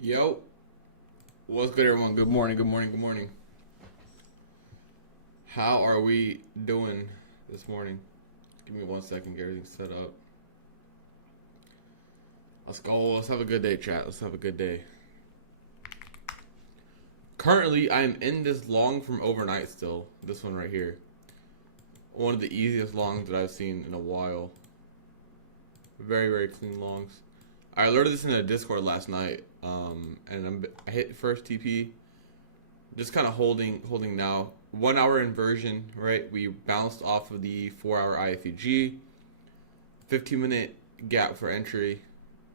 Yo, what's good, everyone? Good morning, good morning, good morning. How are we doing this morning? Give me 1 second, get everything set up. Let's go. Let's have a good day, chat. Let's have a good day. Currently, I am in this long from overnight still. This one right here. One of the easiest longs that I've seen in a while. Very, very clean longs. I alerted this in a Discord last night, and I hit first TP. Just kind of holding now. 1 hour inversion, right? We bounced off of the 4-hour IFEG. 15-minute gap for entry.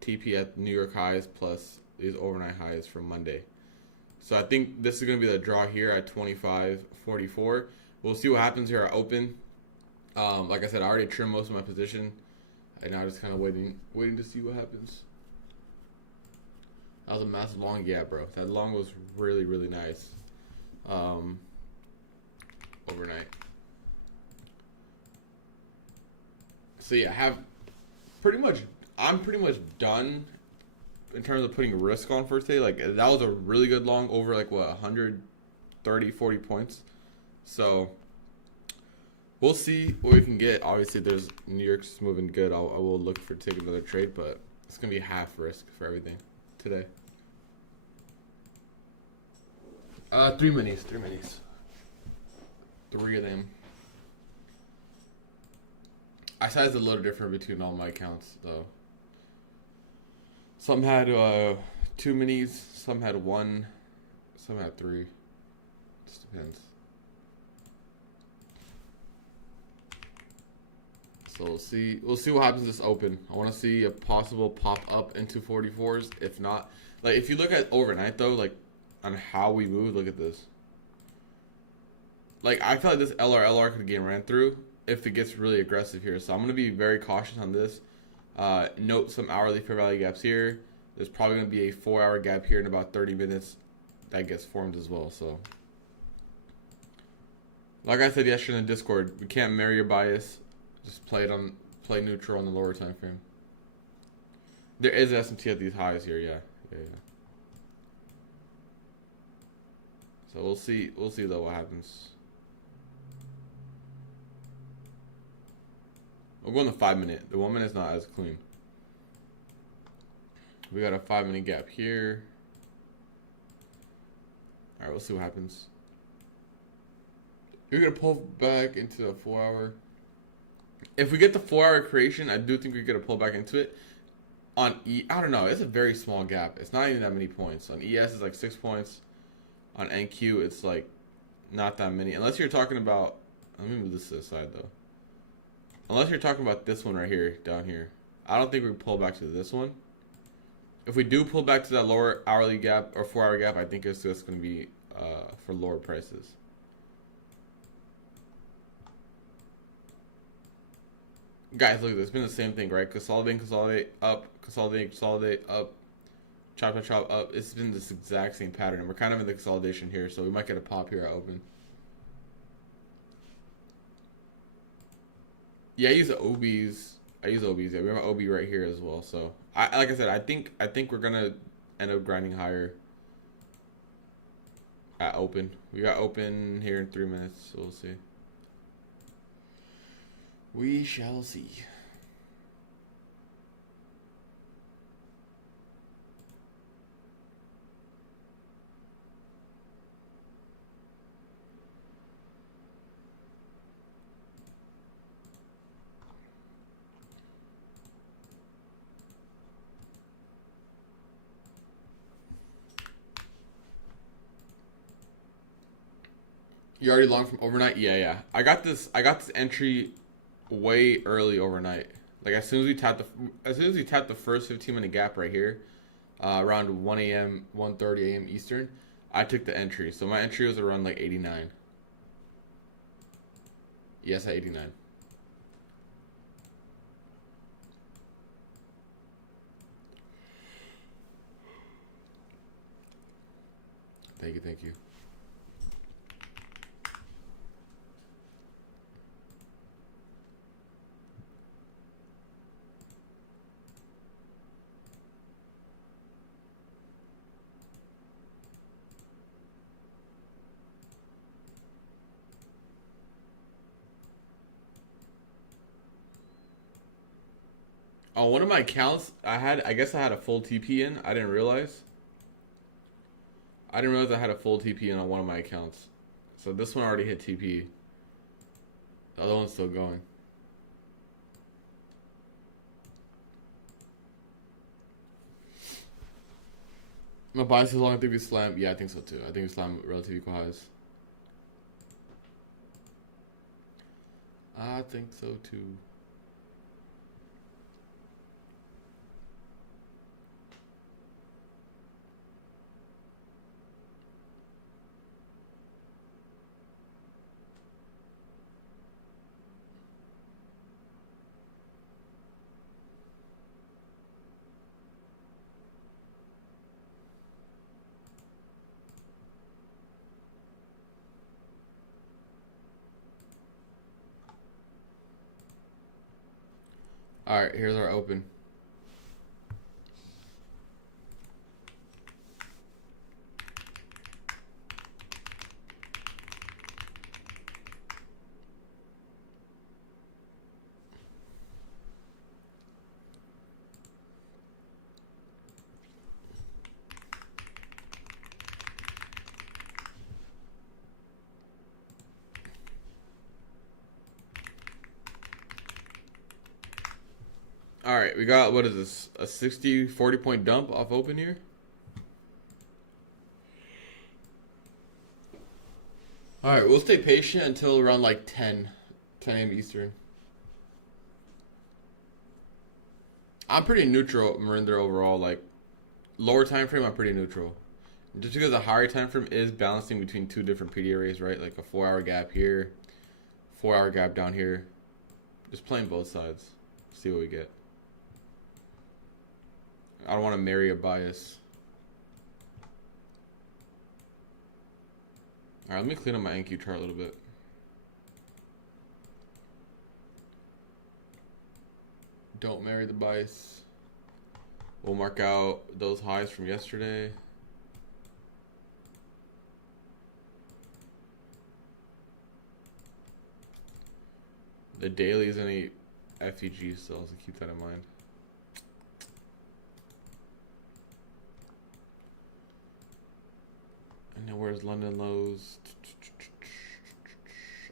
TP at New York highs plus these overnight highs from Monday. So I think this is going to be the draw here at 25.44. We'll see what happens here at open. Like I said, I already trimmed most of my position. And now just kind of waiting to see what happens. That was a massive long, yeah, bro. That long was really, really nice. Overnight. So yeah, I'm pretty much done in terms of putting risk on first day. Like, that was a really good long, over like what, 130, 40 points. So we'll see what we can get. Obviously, there's New York's moving good. I will look for take another trade, but it's gonna be half risk for everything today. 3 minis. 3 of them. I sized a little different between all my accounts though. Some had 2 minis, some had 1, some had 3. Just depends. So we'll see what happens this open. I want to see a possible pop up into 44s. If not, like if you look at overnight though, like on how we move, look at this. Like, I feel like this LR could get ran through if it gets really aggressive here. So I'm going to be very cautious on this. Note some hourly fair value gaps here. There's probably going to be a 4-hour gap here in about 30 minutes that gets formed as well. So, like I said yesterday in the Discord, we can't marry your bias. Just play neutral on the lower time frame. There is SMT at these highs here, yeah. So we'll see though what happens. We'll go in the 5-minute. The 1 minute is not as clean. We got a 5-minute gap here. All right, we'll see what happens. You're gonna pull back into the 4-hour. If we get the 4-hour creation, I do think we're gonna pull back into it. On I don't know. It's a very small gap. It's not even that many points. On ES, it's like 6 points. On NQ, it's like not that many. Unless you're talking about. Let me move this to the side though. Unless you're talking about this one right here, down here. I don't think we can pull back to this one. If we do pull back to that lower hourly gap or 4-hour gap, I think it's just going to be for lower prices. Guys, look at this. It's been the same thing, right? Consolidate, up. Consolidate, up. Chop, up. It's been this exact same pattern. And we're kind of in the consolidation here, so we might get a pop here at open. Yeah, I use OBs. Yeah, we have an OB right here as well. So, like I said, I think we're gonna end up grinding higher at open. We got open here in 3 minutes, so we'll see. We shall see. You already long from overnight? Yeah. I got this entry way early overnight. Like as soon as we tap the first 15-minute gap right here, around 1 a.m., 1:30 a.m. Eastern, I took the entry. So my entry was around like 89. Yes, at 89. Thank you. On one of my accounts, I guess I had a full TP in. I didn't realize. I had a full TP in on one of my accounts. So this one already hit TP. The other one's still going. My bias is long. I think we slam. Yeah, I think so too. I think we slam relative equal highs. I think so too. All right, here's our open. All right, we got, what is this? A 40 point dump off open here? All right, we'll stay patient until around like 10 a.m. Eastern. I'm pretty neutral, Marinder, overall. Like, lower time frame, I'm pretty neutral. Just because the higher time frame is balancing between two different PD arrays, right? Like a 4 hour gap here, 4 hour gap down here. Just playing both sides. See what we get. I don't want to marry a bias. All right, let me clean up my NQ chart a little bit. Don't marry the bias. We'll mark out those highs from yesterday. The daily is any FEG still, so keep that in mind. And then where's London lows?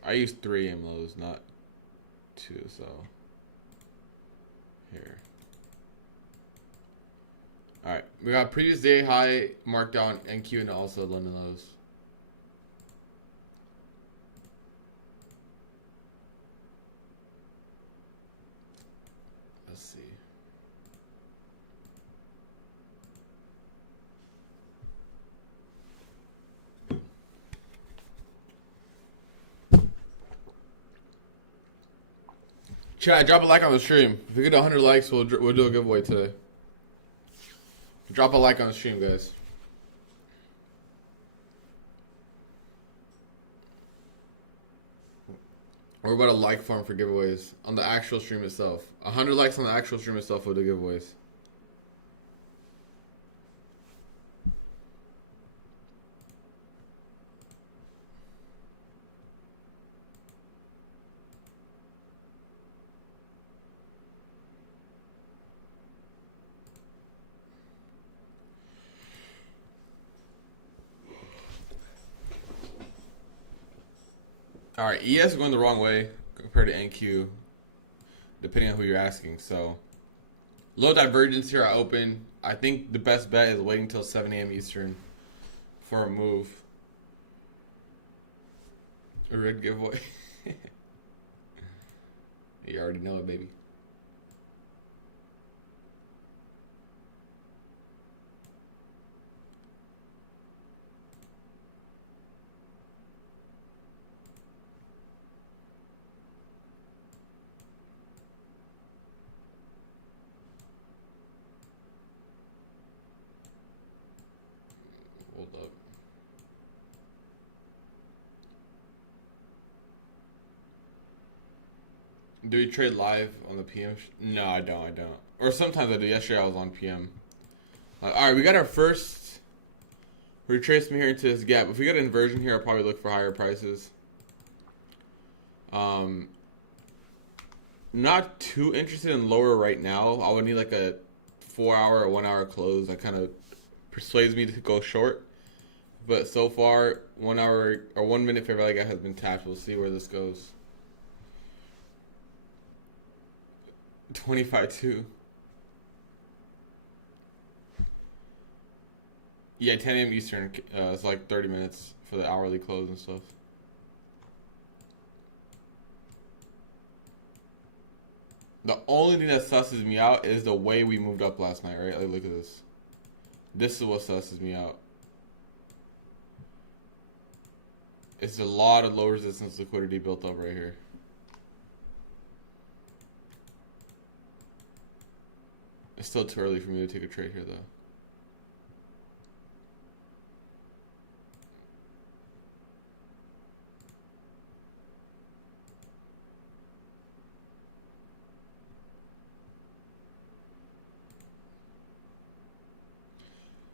I use 3 AM lows, not 2, so here. Alright, we got previous day high marked down NQ and also London lows. Let's see. Chat, drop a like on the stream. If we get 100 likes, we'll do a giveaway today. Drop a like on the stream, guys. We're about a like form for giveaways on the actual stream itself. 100 likes on the actual stream itself will do giveaways. All right, ES is going the wrong way compared to NQ, depending on who you're asking. So, low divergence here. I open. I think the best bet is waiting until 7 a.m. Eastern for a move. A red giveaway. You already know it, baby. Hold up. Do you trade live on the PM? No, I don't. Or sometimes I do. Yesterday I was on PM. All right, we got our first retracement here into this gap. If we get an inversion here, I'll probably look for higher prices. Not too interested in lower right now. I would need like a 4 hour or 1 hour close. That kind of persuades me to go short. But so far, 1 hour or 1 minute fair value gap has been tapped. We'll see where this goes. 25.2. Yeah, 10 a.m. Eastern. It's like 30 minutes for the hourly close and stuff. The only thing that susses me out is the way we moved up last night, right? Like, look at this. This is what susses me out. It's a lot of low resistance liquidity built up right here. It's still too early for me to take a trade here, though.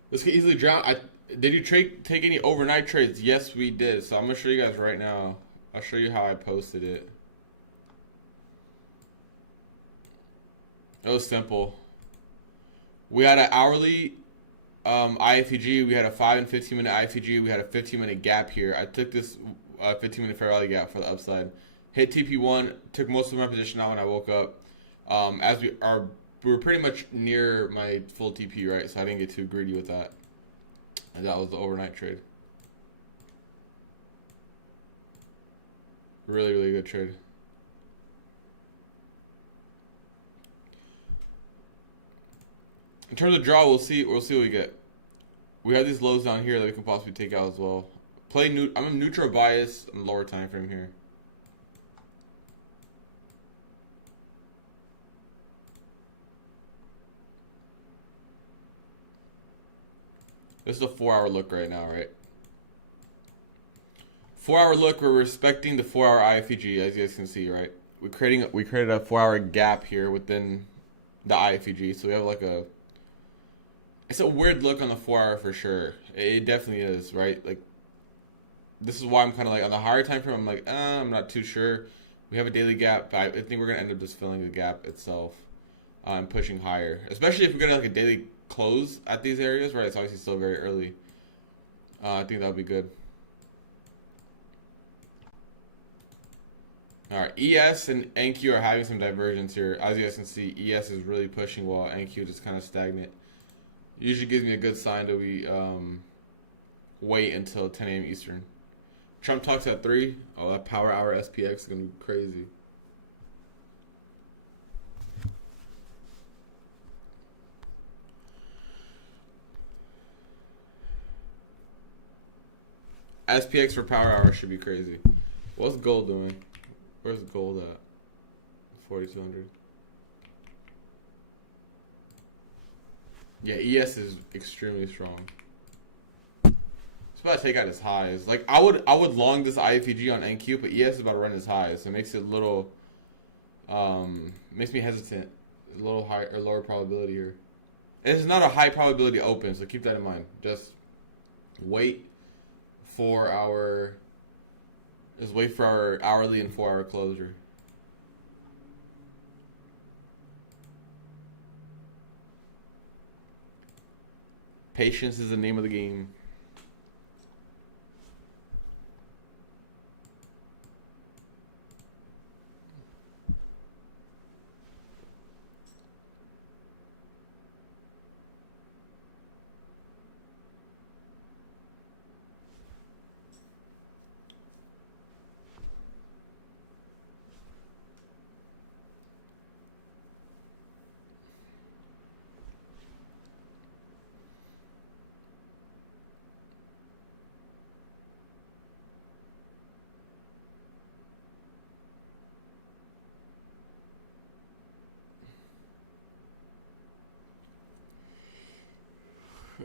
This could easily drown. Did you take any overnight trades? Yes, we did. So I'm going to show you guys right now. I'll show you how I posted it. It was simple. We had an hourly IFEG. We had a 5 and 15 minute IFEG. We had a 15-minute gap here. I took this 15-minute fair value gap for the upside. Hit TP1. Took most of my position out when I woke up. As we were pretty much near my full TP, right? So I didn't get too greedy with that. And that was the overnight trade. Really, really good trade. In terms of draw, we'll see what we get. We have these lows down here that we can possibly take out as well. I'm a neutral bias on the lower time frame here. This is a 4-hour look right now, right? 4-hour look, we're respecting the 4-hour IFEG, as you guys can see, right? We created a 4-hour gap here within the IFEG, so we have like it's a weird look on the 4-hour for sure. It definitely is, right? Like, this is why I'm kind of like on the higher time frame. I'm like, I'm not too sure. We have a daily gap, but I think we're gonna end up just filling the gap itself and pushing higher, especially if we're gonna like a daily close at these areas, right? It's obviously still very early. I think that would be good. All right, ES and NQ are having some divergence here. As you guys can see, ES is really pushing while NQ is just kind of stagnant. Usually gives me a good sign that we wait until 10 a.m. Eastern. Trump talks at 3. Oh, that power hour SPX is going to be crazy. SPX for power hour should be crazy. What's gold doing? Where's gold at? 4,200. Yeah, ES is extremely strong. It's about to take out his highs. Like I would long this IFEG on NQ, but ES is about to run his highs, so it makes it a little makes me hesitant. A little higher or lower probability here. And it's not a high probability open, so keep that in mind. Just wait for our hourly and 4-hour closure. Patience is the name of the game.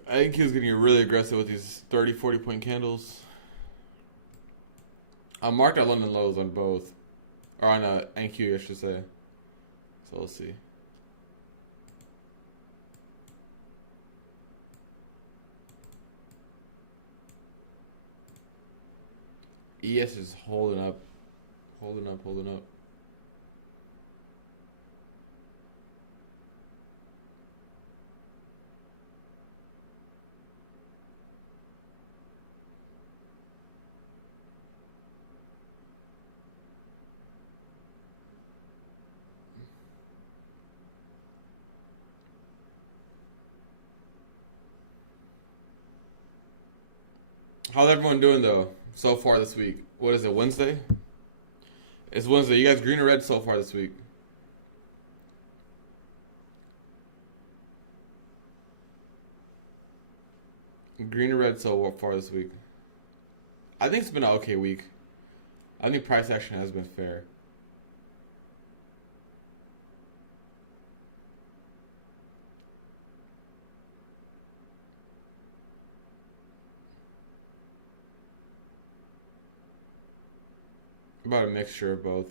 I think he was getting really aggressive with these 30, 40 point candles. I'm marked at London lows on both. Or on NQ, I should say. So we'll see. ES is holding up. Holding up. How's everyone doing though so far this week? What is it, Wednesday? It's Wednesday. You guys green or red so far this week? Green or red so far this week? I think it's been an okay week. I think price action has been fair. About a mixture of both.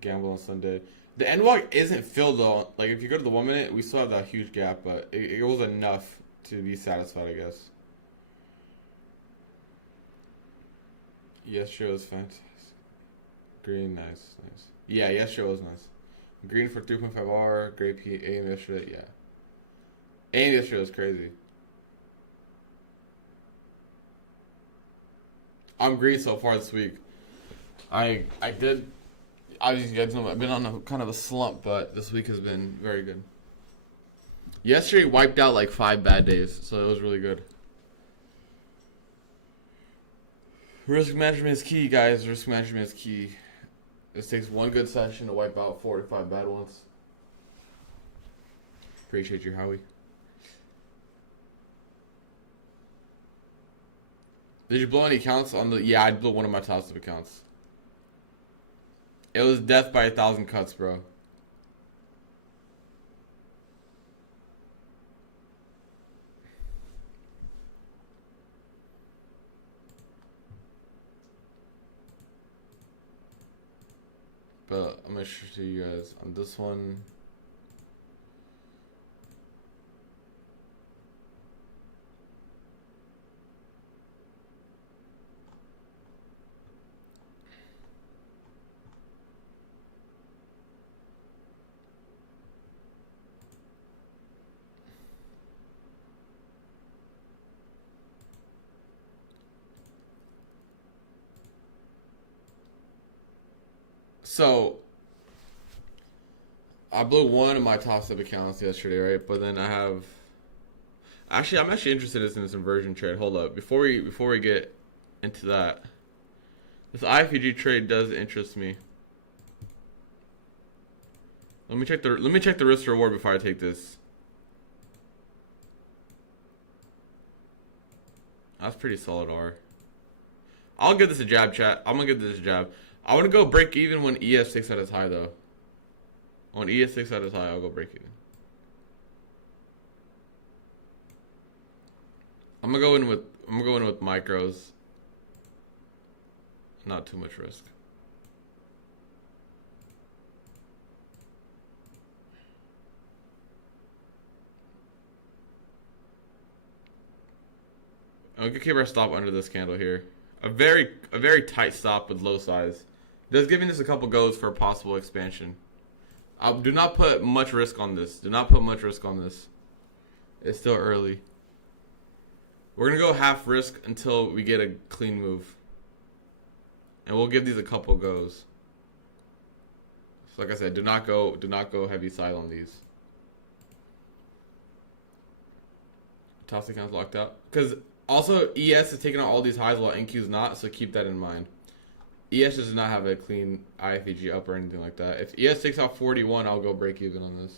Gamble on Sunday. The end walk isn't filled though. Like if you go to the 1 minute, we still have that huge gap, but it was enough to be satisfied, I guess. Yesterday was fantastic. Green, nice. Yeah, yesterday was nice. Green for 3.5R, gray P, AM yesterday, yeah. AM yesterday was crazy. I'm green so far this week. I did. As you guys know, I've been on a kind of a slump, but this week has been very good. Yesterday wiped out like 5 bad days, so it was really good. Risk management is key, guys. Risk management is key. This takes one good session to wipe out 4 to 5 bad ones. Appreciate you, Howie. Did you blow any accounts on the? Yeah, I blew one of my top tip accounts. It was death by 1,000 cuts, bro. But I'm gonna show you guys on this one. So I blew one of my top step accounts yesterday, right? But then I have I'm actually interested in this inversion trade. Hold up. Before we get into that. This IFG trade does interest me. Let me check the risk reward before I take this. That's pretty solid R. I'll give this a jab, chat. I'm gonna give this a jab. I want to go break even when ES6 at its high though. On ES6 at its high, I'll go break even. I'm gonna go in with micros. Not too much risk. I'm gonna keep our stop under this candle here. A very tight stop with low size. Just giving this a couple goes for a possible expansion. Do not put much risk on this. Do not put much risk on this. It's still early. We're gonna go half risk until we get a clean move. And we'll give these a couple goes. So like I said, do not go heavy side on these. Toss account's locked out. Because also ES is taking out all these highs while NQ is not, so keep that in mind. ES does not have a clean IFEG up or anything like that. If ES takes out 41, I'll go break even on this.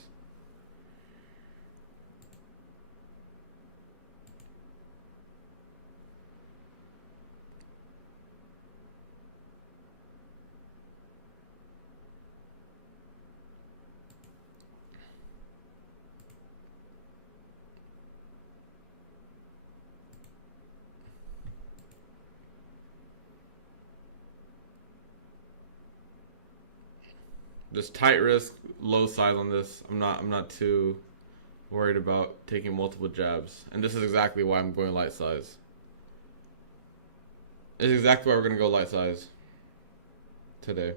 Just tight risk, low size on this. I'm not too worried about taking multiple jabs. And this is exactly why I'm going light size. This is exactly why we're gonna go light size today.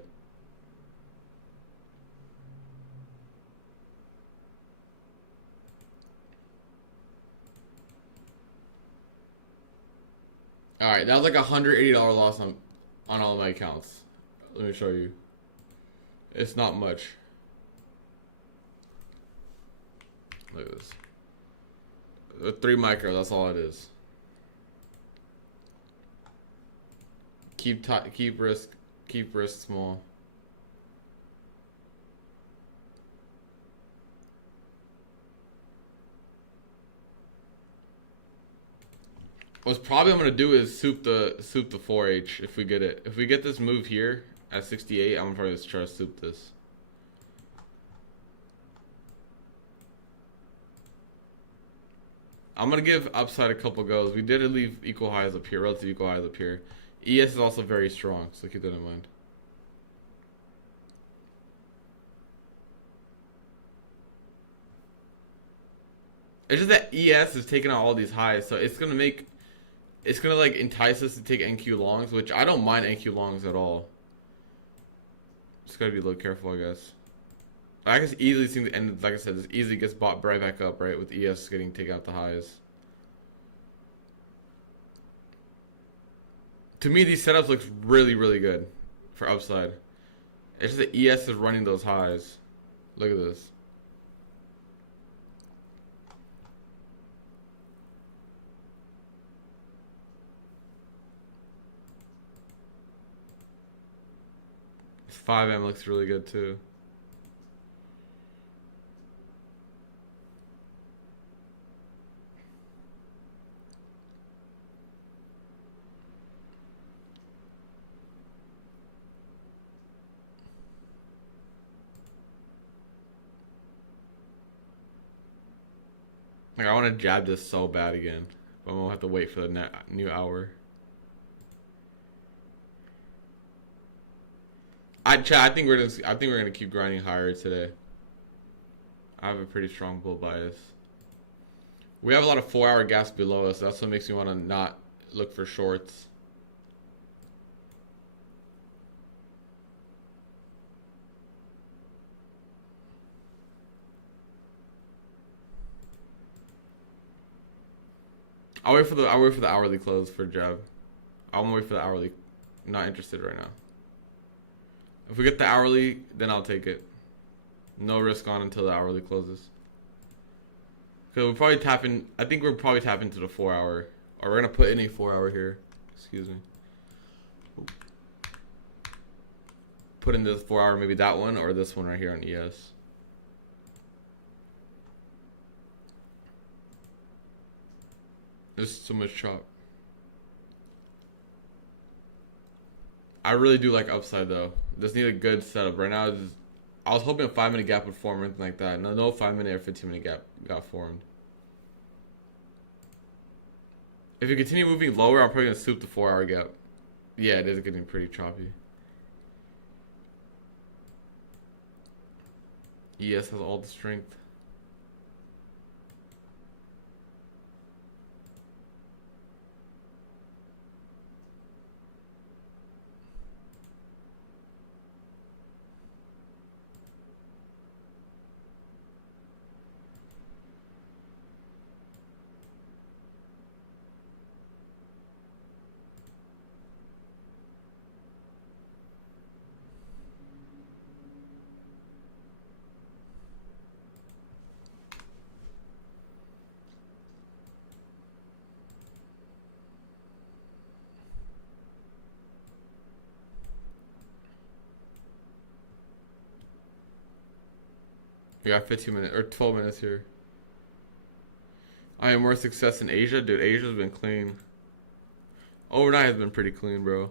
Alright, that was like a $180 loss on all of my accounts. Let me show you. It's not much. Look at this. 3 micro, that's all it is. Keep risk small. What's probably I'm gonna do is soup the 4H if we get it. If we get this move here at 68, I'm probably just try to soup this. I'm gonna give upside a couple goes. We did leave equal highs up here, relative equal highs up here. ES is also very strong, so keep that in mind. It's just that ES is taking out all these highs, so it's gonna like entice us to take NQ longs, which I don't mind NQ longs at all. Just gotta be a little careful, I guess. I can easily see the end. Like I said, this easily gets bought right back up, right, with ES getting taken out the highs. To me, these setups looks really, really good for upside. It's just that ES is running those highs. Look at this. This 5M looks really good too. Like, I want to jab this so bad again, but I'm gonna have to wait for the new hour. I think we're gonna keep grinding higher today. I have a pretty strong bull bias. We have a lot of 4-hour gaps below us. That's what makes me want to not look for shorts. I'll wait for the hourly close for jab. I'll wait for the hourly. Not interested right now. If we get the hourly, then I'll take it. No risk on until the hourly closes. Cause we'll probably tap in. I think we'll probably tap into the 4-hour, or we're gonna put in a 4-hour here. Excuse me. Put in this 4-hour, maybe that one or this one right here on ES. There's so much chop. I really do like upside though. Just need a good setup. Right now, I was hoping a 5-minute gap would form or anything like that. No 5-minute or 15-minute gap got formed. If you continue moving lower, I'm probably gonna soup the 4-hour gap. Yeah, it is getting pretty choppy. ES has all the strength. We got 15 minutes or 12 minutes here. I have more success in Asia, dude. Asia's been clean. Overnight has been pretty clean, bro.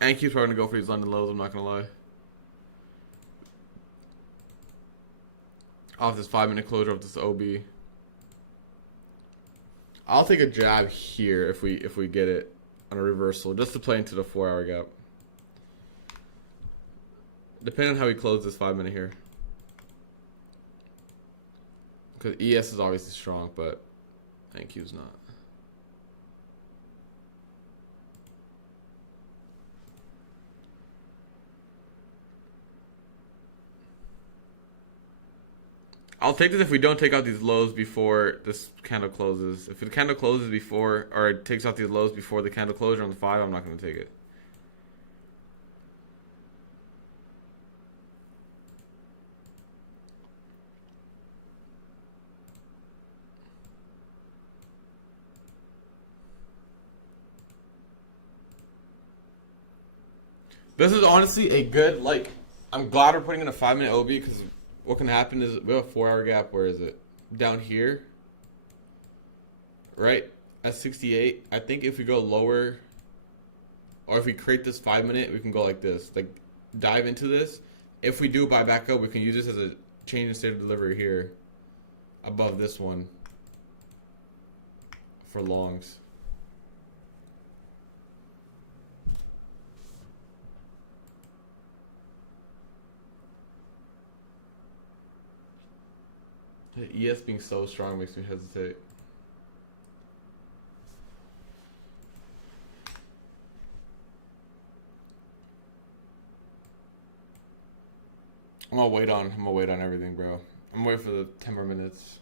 And keeps trying to go for these London lows. I'm not gonna lie. Off this 5-minute closure of this OB. I'll take a jab here if we get it on a reversal, just to play into the 4-hour gap. Depending on how we close this 5-minute here. Because ES is obviously strong, but NQ's not. I'll take this if we don't take out these lows before this candle closes. If the candle closes before, or it takes out these lows before the candle closure on the 5, I'm not going to take it. This is honestly a good, like, I'm glad we're putting in a 5-minute OB because what can happen is we have a 4-hour gap. Where is it? Down here. Right? At 68. I think if we go lower, or if we create this 5-minute, we can go like this. Like, dive into this. If we do buy back up, we can use this as a change in state of delivery here. Above this one. For longs. The ES being so strong makes me hesitate. I'm gonna wait on everything, bro. I'm waiting for the 10 more minutes.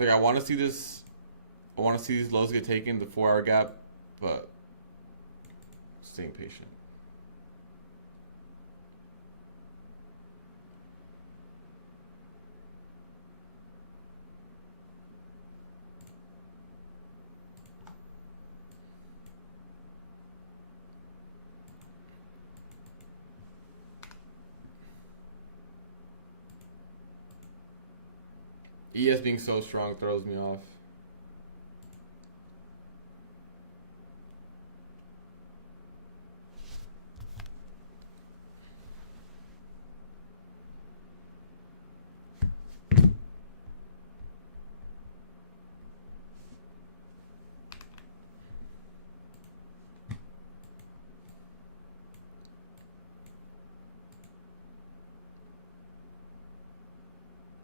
Like, I want to see this. I want to see these lows get taken, the 4-hour gap, but staying patient. ES being so strong throws me off.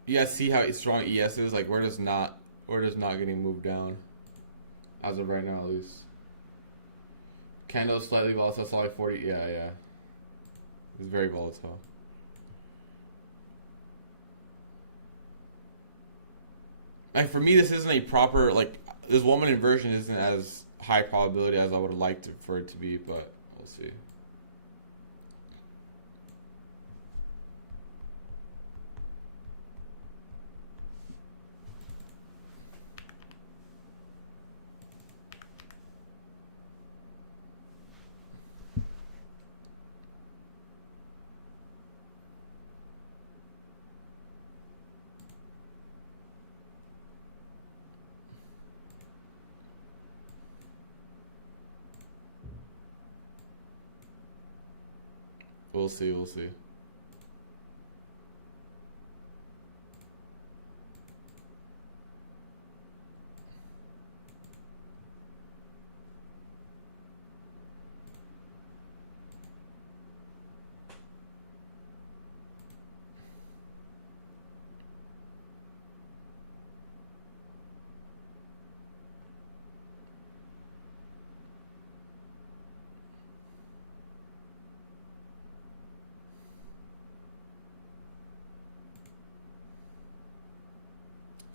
You guys see how strong ES is? Like, we're just not getting moved down. As of right now, at least. Candle slightly volatile, solid 40. Yeah. It's very volatile. Like, for me, this isn't a proper, like, this 1-minute inversion isn't as high probability as I would have liked for it to be, but we'll see. We'll see.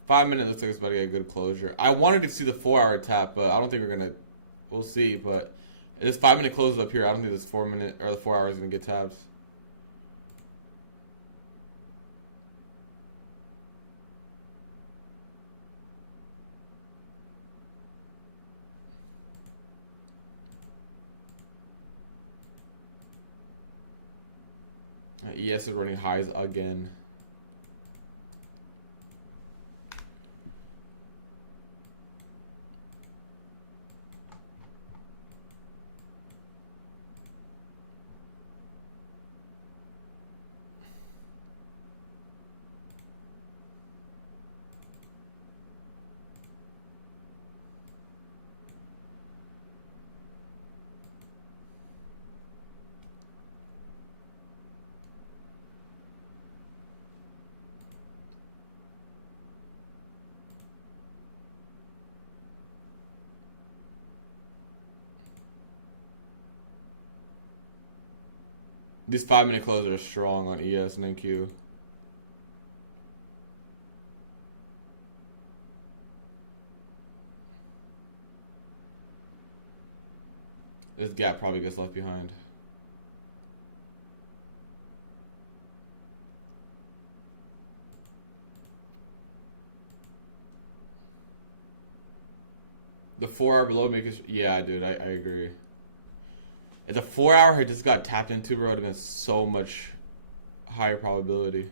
Five-minute looks like it's about to get a good closure. I wanted to see the 4-hour tap, but I don't think we're gonna. We'll see, but this 5-minute close up here. I don't think this 4-minute or the 4 hours is gonna get taps. ES is running highs again. These 5-minute closes are strong on ES and NQ. This gap probably gets left behind. 4 hour below makes yeah, dude, I agree. If the 4 hour had just got tapped into, bro, it would have been so much higher probability.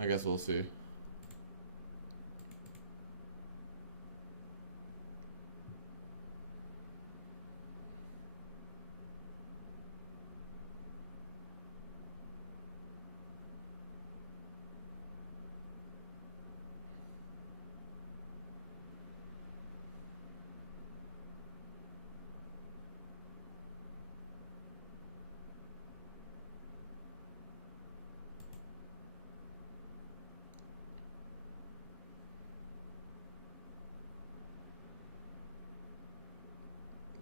I guess we'll see.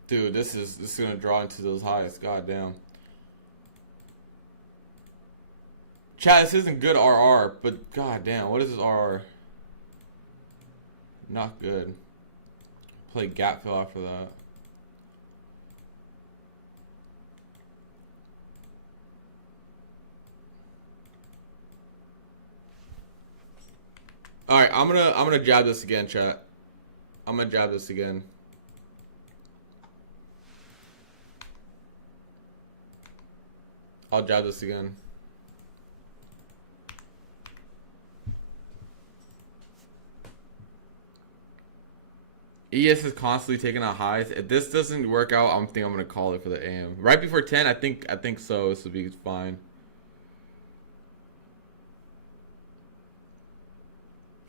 Dude, this is gonna draw into those highs. God damn. Chat, this isn't good RR, but god damn, what is this RR? Not good. Play gap fill after that. Alright, I'm gonna jab this again, chat. I'm gonna jab this again. I'll jab this again. ES is constantly taking out highs. If this doesn't work out, I'm gonna call it for the AM. Right before 10, I think so. This will be fine.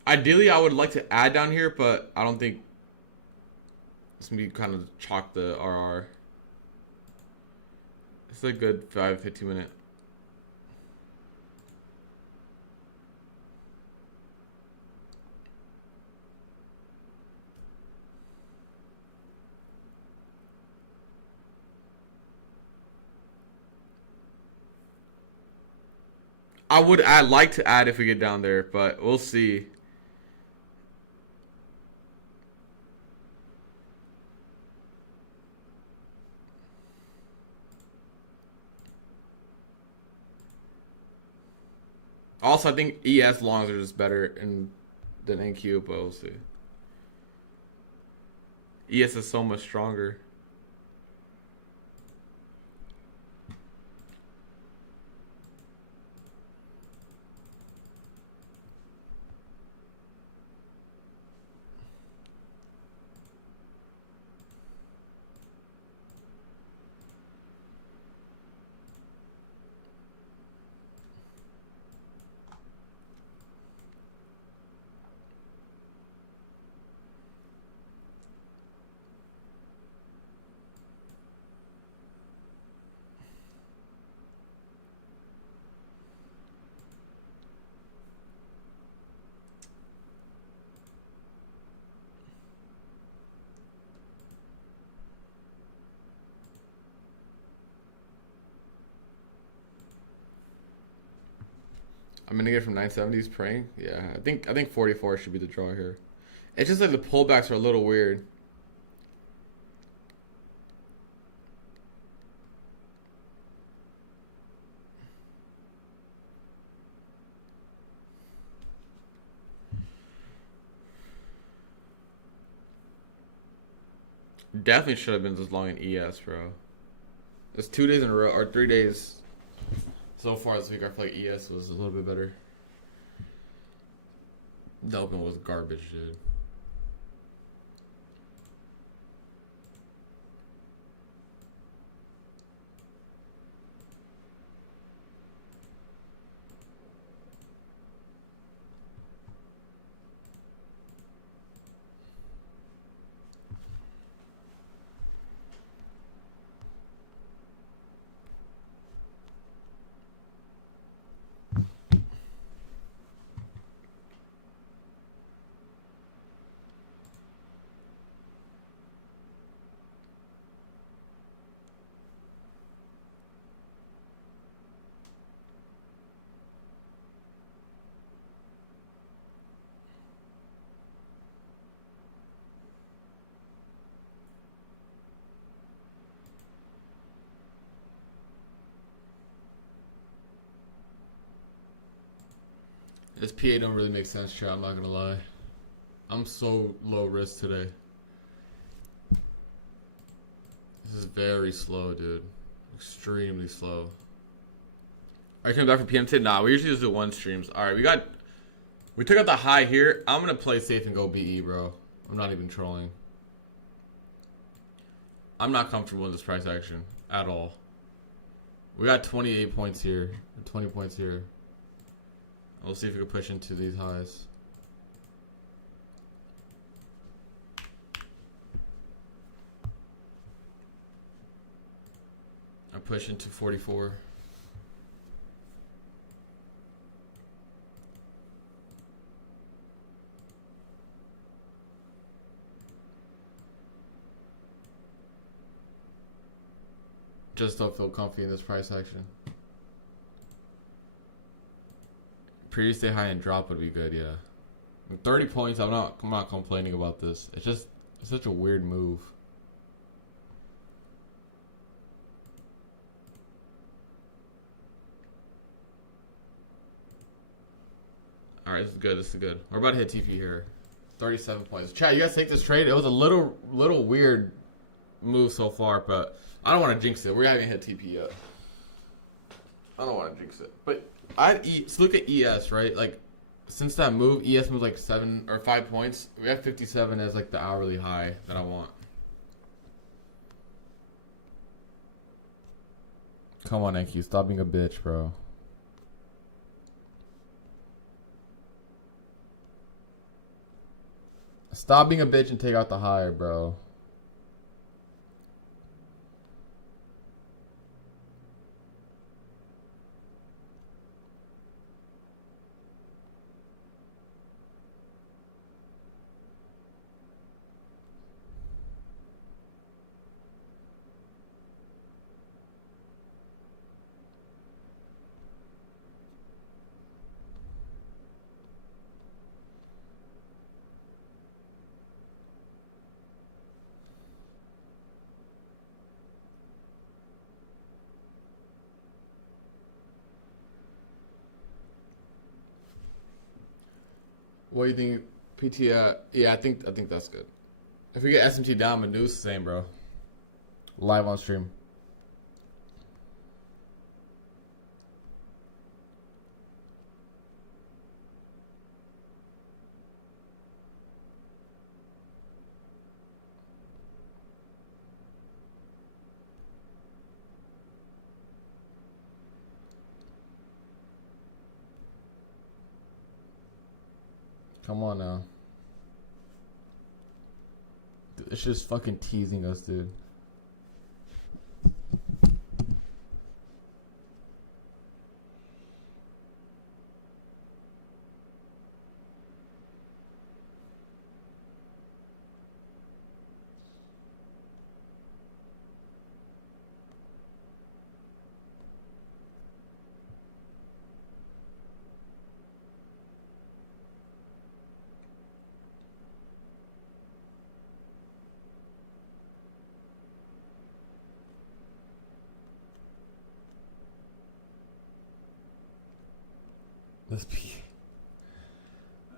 Ideally, I would like to add down here, but I don't think it's gonna be kind of chalk the RR. It's a good 15 minute. I'd like to add if we get down there, but we'll see. Also, I think ES longs are just better than NQ, but we'll see. ES is so much stronger. I'm gonna get from 970s praying. Yeah, I think 44 should be the draw here. It's just like the pullbacks are a little weird. Definitely should have been this long in ES, bro. It's 2 days in a row, or 3 days so far this week. I feel like ES was a little bit better. The open was garbage, dude. This PA don't really make sense, chat. I'm not gonna lie. I'm so low risk today. This is very slow, dude. Extremely slow. Are you coming back for PM today? Nah, we usually just do one streams. Alright, we took out the high here. I'm gonna play safe and go BE, bro. I'm not even trolling. I'm not comfortable in this price action at all. We got 28 points here, 20 points here. We'll see if we can push into these highs. I push into 44. Just don't feel comfy in this price action. Previous day high and drop would be good, yeah. 30 points, I'm not complaining about this. It's just such a weird move. Alright, this is good, this is good. We're about to hit TP here. 37 points. Chat, you guys take this trade? It was a little weird move so far, but I don't want to jinx it. We haven't hit TP yet. I don't want to jinx it. But so look at ES, right? Like, since that move, ES moved like 7 or 5 points. We have 57 as like the hourly high that I want. Come on, NQ. Stop being a bitch, bro. Stop being a bitch and take out the high, bro. What do you think, PT? Yeah, I think that's good. If we get SMT down, I'm gonna do the same, bro. Live on stream. Come on now. Dude, it's just fucking teasing us, dude.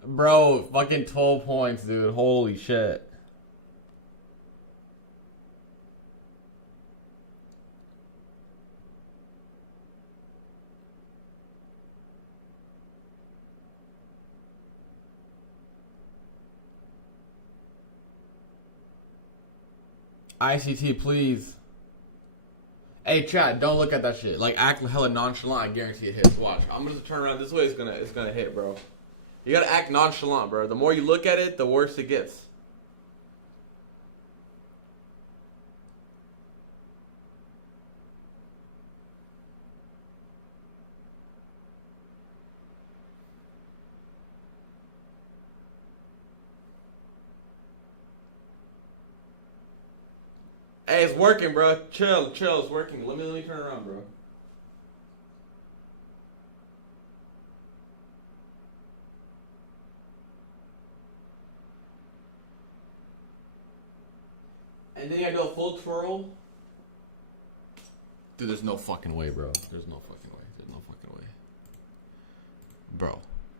Bro, fucking 12 points, dude. Holy shit. ICT, please. Hey, chat, don't look at that shit. Like, act hella nonchalant. I guarantee it hits. Watch. I'm gonna turn around this way. It's gonna hit, bro. You gotta act nonchalant, bro. The more you look at it, the worse it gets. Hey, it's working, bro. Chill, it's working. Let me turn around, bro. And then I do a full twirl. Dude, there's no fucking way, bro. There's no fucking way. Bro,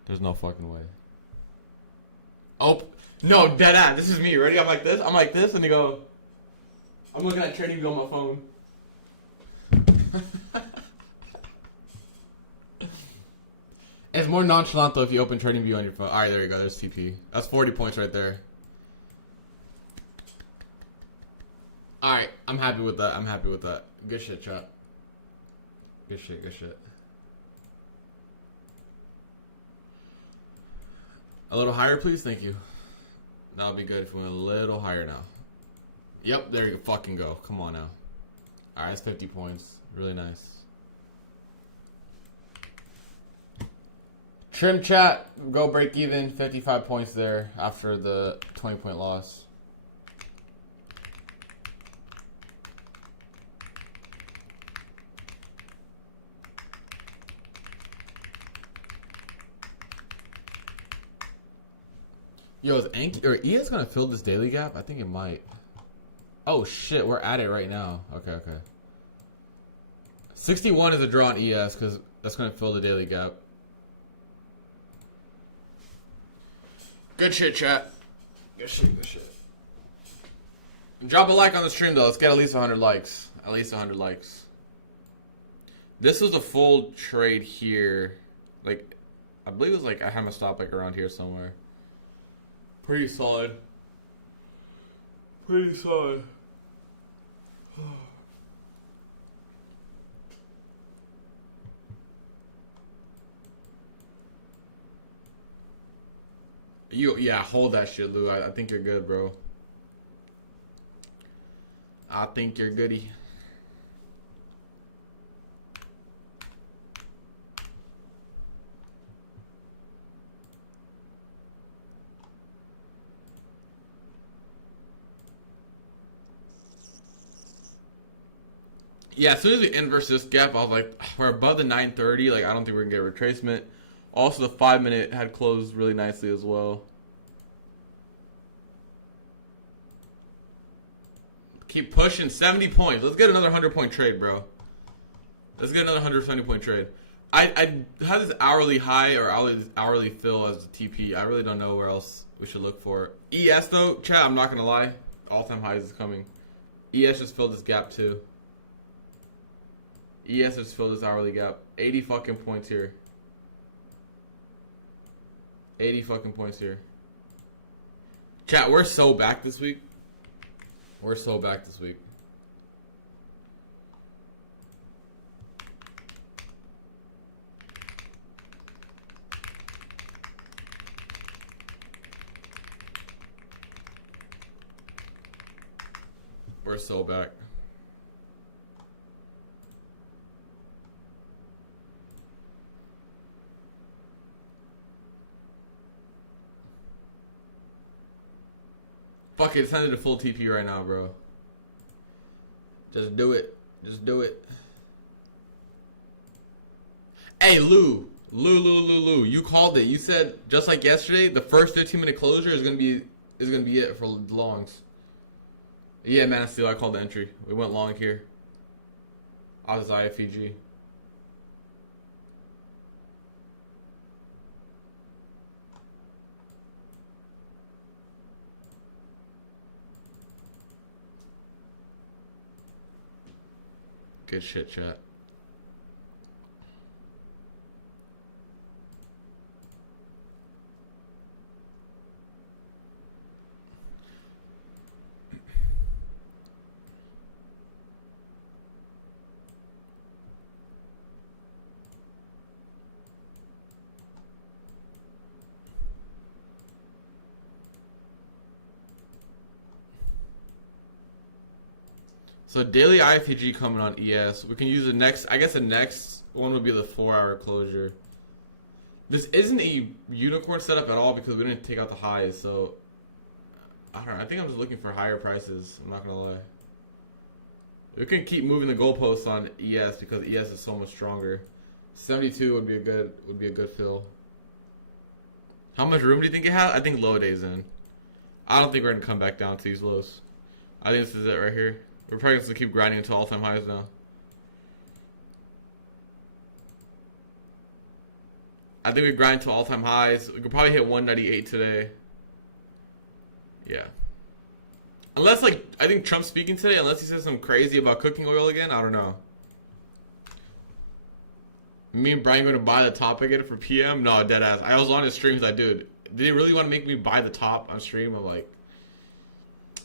There's no fucking way. Oh, no, dead ass. This is me. Ready? I'm like this, and they go. I'm looking at TradingView on my phone. It's more nonchalant though if you open TradingView on your phone. Alright, there you go. There's TP. That's 40 points right there. Alright, I'm happy with that. I'm happy with that. Good shit, chat. Good shit, good shit. A little higher, please? Thank you. That'll be good if we went a little higher now. Yep, there you fucking go. Come on now. Alright, that's 50 points. Really nice. Trim chat, go break even. 55 points there after the 20-point loss. Yo, is Anki or ES gonna fill this daily gap? I think it might. Oh shit, we're at it right now. Okay, okay. 61 is a draw on ES because that's gonna fill the daily gap. Good shit, chat. Good shit, good shit. Drop a like on the stream though. Let's get at least 100 likes. At least 100 likes. This was a full trade here. Like, I believe it was like I had my stop like around here somewhere. Pretty solid. Pretty solid. Yeah, hold that shit, Lou. I think you're good, bro. I think you're goody. Yeah, as soon as we inverse this gap, I was like, we're above the 930. Like, I don't think we're going to get a retracement. Also, the 5-minute had closed really nicely as well. Keep pushing. 70 points. Let's get another 100-point trade, bro. Let's get another 170-point trade. I have this hourly high or hourly fill as the TP. I really don't know where else we should look for. ES, though, chat, I'm not going to lie. All-time highs is coming. ES just filled this gap, too. ES just filled this hourly gap. 80 fucking points here. 80 fucking points here. Chat, we're so back this week. We're so back this week. We're so back. Fuck it, send it to full TP right now, bro. Just do it. Just do it. Hey, Lou. Lou. You called it. You said, just like yesterday, the first 15-minute closure is gonna be it for longs. Yeah, Man of Steel, I called the entry. We went long here. I was IFEG. Good shit, chat. So daily IFTG coming on ES. We can use the next. I guess the next one would be the 4-hour closure. This isn't a unicorn setup at all because we didn't take out the highs. So I don't know. I think I'm just looking for higher prices. I'm not gonna lie. We can keep moving the goalposts on ES because ES is so much stronger. 72 would be a good fill. How much room do you think it has? I think low days in. I don't think we're gonna come back down to these lows. I think this is it right here. We're probably going to keep grinding until all-time highs now. I think we grind to all-time highs. We could probably hit 198 today. Yeah. Unless, like, I think Trump's speaking today, unless he says something crazy about cooking oil again, I don't know. Me and Brian going to buy the top again for PM? No, deadass. I was on his streams, like, dude, did he really want to make me buy the top on stream? I'm like,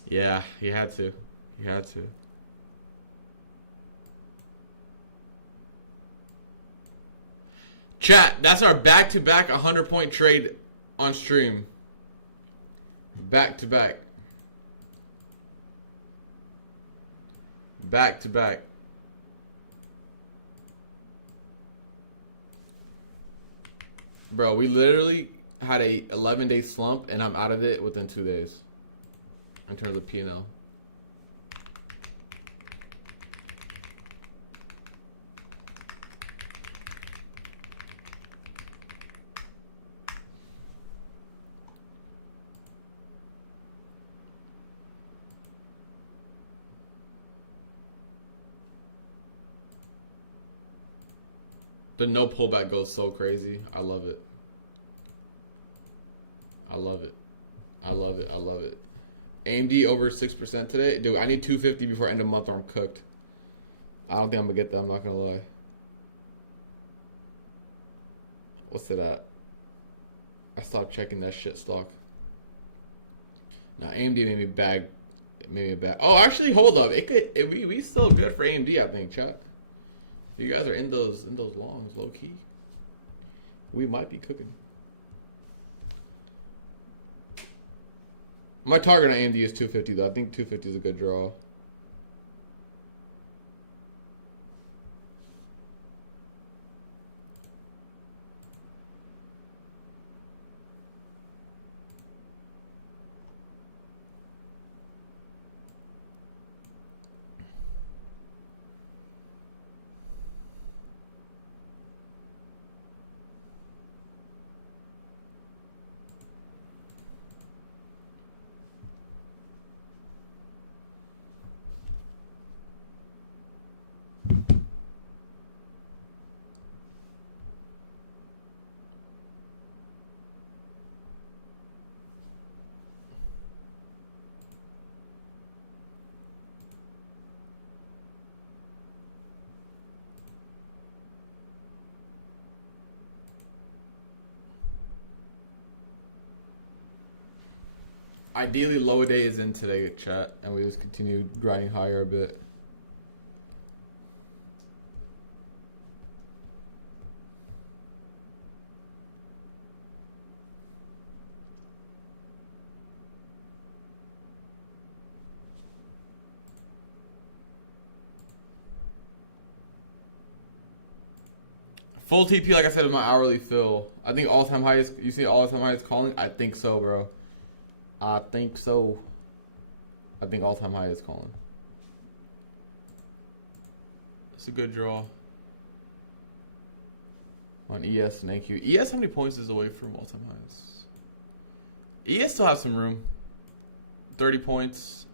yeah, he had to. He had to. Chat, that's our back-to-back 100-point trade on stream. Back-to-back. Back-to-back. Bro, we literally had a 11-day slump, and I'm out of it within 2 days. In terms of P&L. The no pullback goes so crazy. I love it. I love it. I love it. I love it. AMD over 6% today. Dude, I need 250 before end of month or I'm cooked. I don't think I'm going to get that. I'm not going to lie. What's it at? I stopped checking that shit stock. Now, AMD made me bag. Oh, actually, hold up. We still good for AMD, I think, chat. You guys are in those longs, low key. We might be cooking. My target on AMD is 250 though. I think 250 is a good draw. Ideally, low day is in today, chat, and we just continue grinding higher a bit. Full TP, like I said, is my hourly fill. I think all-time highest. You see all-time highest calling? I think so, bro. I think so. I think all-time high is calling. It's a good draw. On ES and AQ. ES, how many points is away from all-time highs? ES still has some room. 30 points.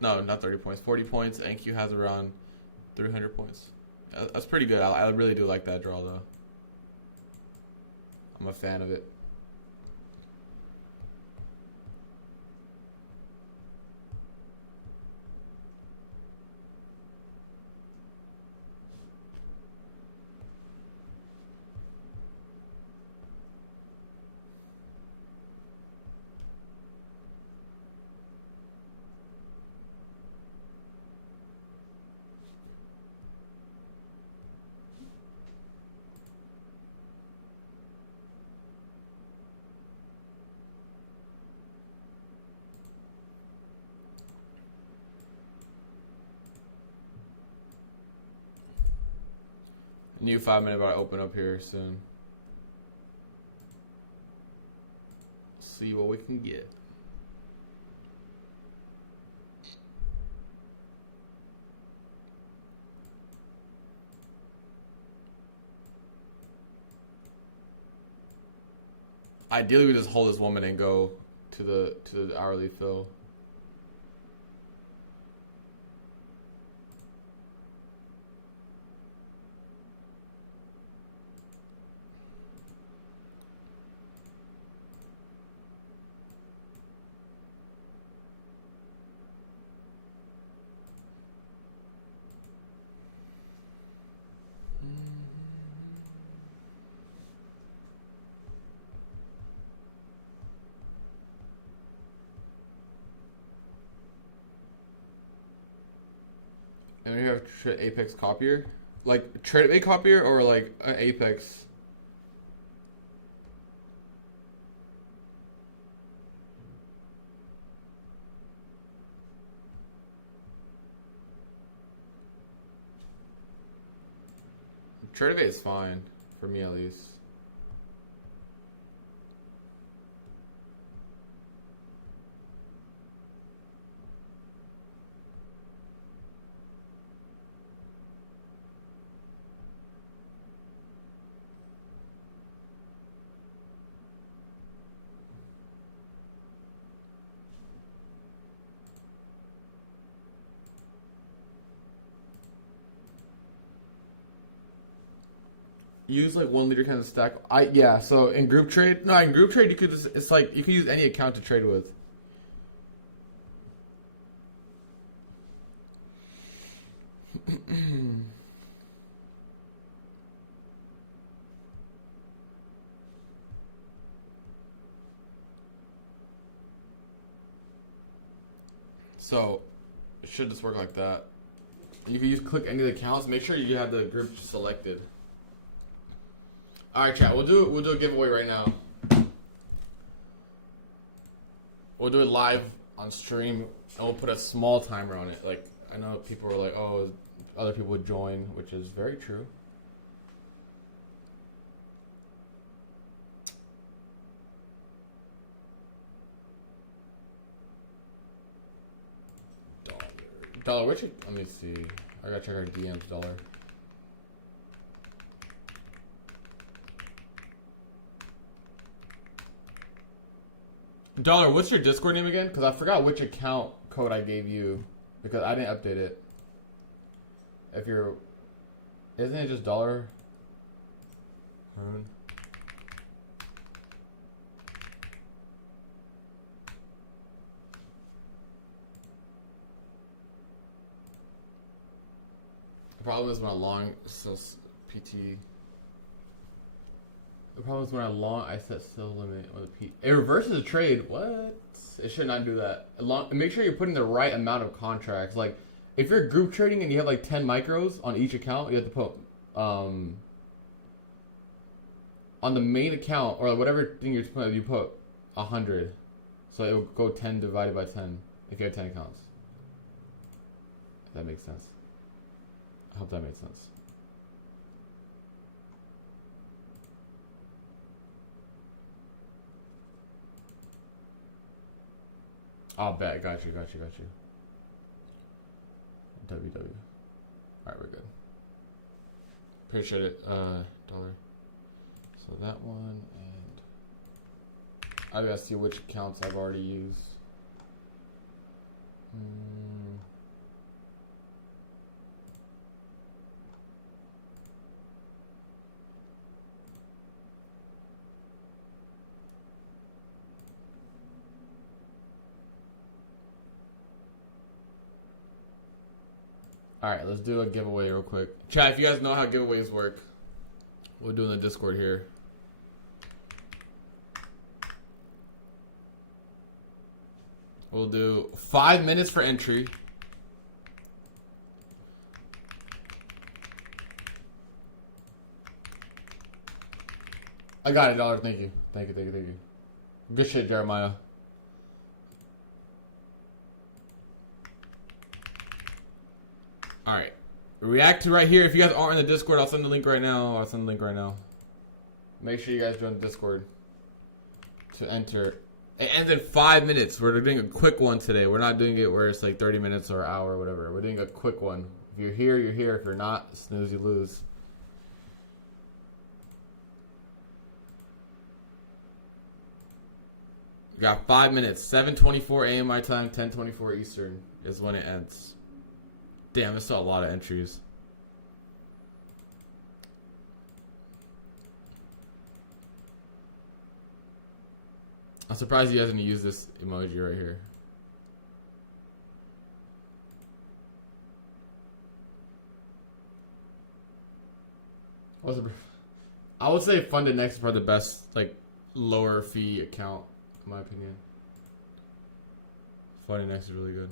No, not 30 points. 40 points. NQ has around 300 points. That's pretty good. I really do like that draw, though. I'm a fan of it. New 5-minute about to open up here soon. See what we can get. Ideally, we just hold this woman and go to the hourly fill. And then you have Apex copier, like trade a copier or like an Apex. Trade is fine for me at least. Use like 1 liter kind of stack. Yeah. So in group trade, you could just, it's like you can use any account to trade with. So it should just work like that. You can click any of the accounts. Make sure you have the group selected. All right, chat. We'll do a giveaway right now. We'll do it live on stream, and we'll put a small timer on it. Like I know people are like, oh, other people would join, which is very true. Dollar, which? Let me see. I gotta check our DMs. Dollar. Dollar, what's your Discord name again? Because I forgot which account code I gave you because I didn't update it. If you're, isn't it just dollar? The problem is when I long PT. The problem is when I set still limit on the P. It reverses a trade. What? It should not do that. Make sure you're putting the right amount of contracts. Like, if you're group trading and you have like 10 micros on each account, you have to put on the main account or whatever thing you're putting, you put 100. So it will go 10 divided by 10 if you have 10 accounts. If that makes sense. I hope that made sense. I'll bet. Got you. WW. Alright, we're good. Appreciate it, dollar. So that one, and I gotta see which accounts I've already used. Alright, let's do a giveaway real quick. Chat, if you guys know how giveaways work, we'll do in the Discord here. We'll do 5 minutes for entry. I got it, dollar. Thank you. Thank you. Good shit, Jeremiah. Alright. React to right here. If you guys aren't in the Discord, I'll send the link right now. Make sure you guys join the Discord to enter. It ends in 5 minutes. We're doing a quick one today. We're not doing it where it's like 30 minutes or an hour or whatever. We're doing a quick one. If you're here, you're here. If you're not, snooze, you lose. You got 5 minutes. 7:24 a.m. my time, 10:24 Eastern is when it ends. Damn, there's still a lot of entries. I'm surprised you guys didn't use this emoji right here. What's the? I would say Funded Next is probably the best like lower fee account in my opinion. Funded Next is really good.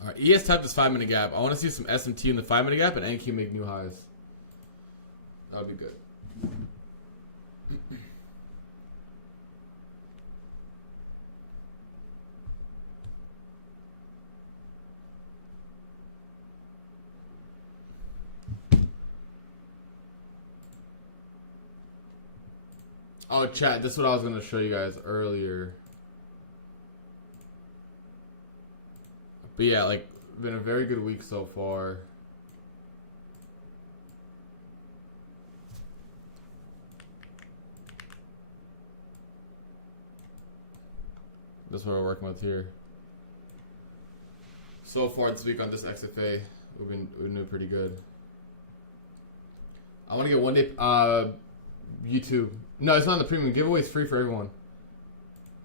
All right, ES type this 5-minute gap. I want to see some SMT in the 5-minute gap and NQ make new highs. That would be good. Oh, chat, this is what I was going to show you guys earlier. But yeah, like, been a very good week so far. That's what we're working with here. So far this week on this XFA, we've been doing pretty good. I want to get one day YouTube. No, it's not on the premium. Giveaways free for everyone.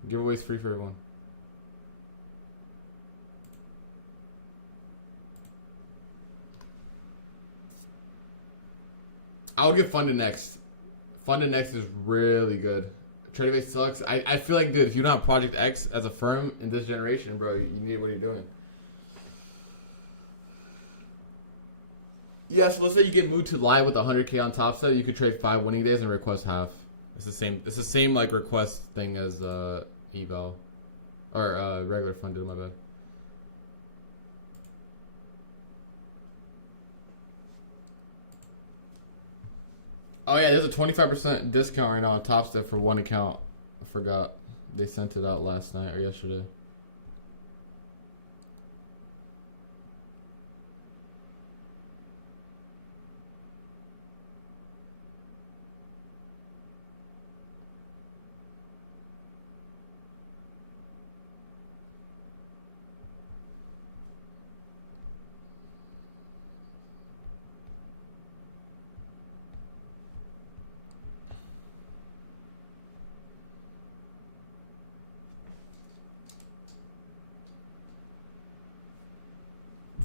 Giveaways free for everyone. I would get Funded Next. Funded Next is really good. TradingBase sucks. I feel like, dude, if you don't have Project X as a firm in this generation, bro, you need what you're doing. Yeah, so let's say you get moved to live with 100K on top set, you could trade 5 winning days and request half. It's the same. It's the same like request thing as eval or regular Funded. My bad. Oh yeah, there's a 25% discount right now on Top Step for one account. I forgot. They sent it out last night or yesterday.